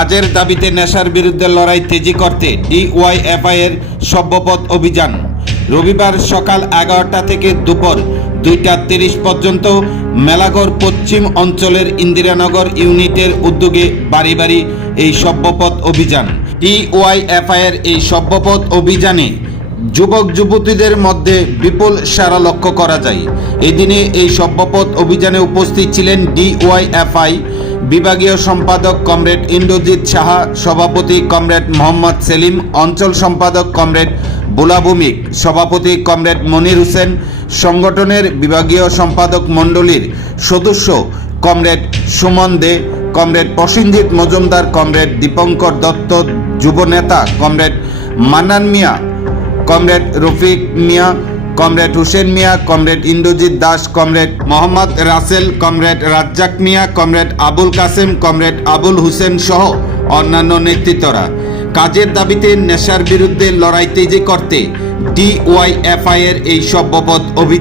কাজের দাবিতে নেশার বিরুদ্ধে লড়াই তেজি করতে ডিওয়াইএফআই এর সভ্যপথ অভিযান। রবিবার সকাল এগারোটা থেকে দুপুর দুইটা তিরিশ পর্যন্ত মেলাগড় পশ্চিম অঞ্চলের ইন্দিরানগর ইউনিটের উদ্যোগে বাড়ি বাড়ি এই সভ্যপথ অভিযান। ডিওয়াইএফআই এর এই সভ্যপথ অভিযানে যুবক যুবতীদের মধ্যে বিপুল সারা লক্ষ্য করা যায়। এদিনে এই সভ্যপথ অভিযানে উপস্থিত ছিলেন ডিওয়াইএফআই বিভাগীয় সম্পাদক কমরেড ইন্দ্রজিৎ সাহা, সভাপতি কমরেড মোহাম্মদ সেলিম, অঞ্চল সম্পাদক কমরেড বুলাভূমিক সভাপতি কমরেড মনির হোসেন, সংগঠনের বিভাগীয় সম্পাদক মণ্ডলীর সদস্য comrade Suman De, comrade Prasenjit Majumdar, comrade Dipankar Dutta যুবনেতা comrade Mannan Mia, comrade Rafiq Mia comrade Hussain Mia, comrade Indrajit Das, comrade Mohammad Russell, comrade Razzak Mia, comrade Abul Kashem, comrade Abul Hussain সহ অন্যান্য নেতৃত্বরা। কাজের দাবিতে নেশার বিরুদ্ধে লড়াই তেজি করতে ডিওয়াইএফআই এর এই সভ্যপদ অভিযান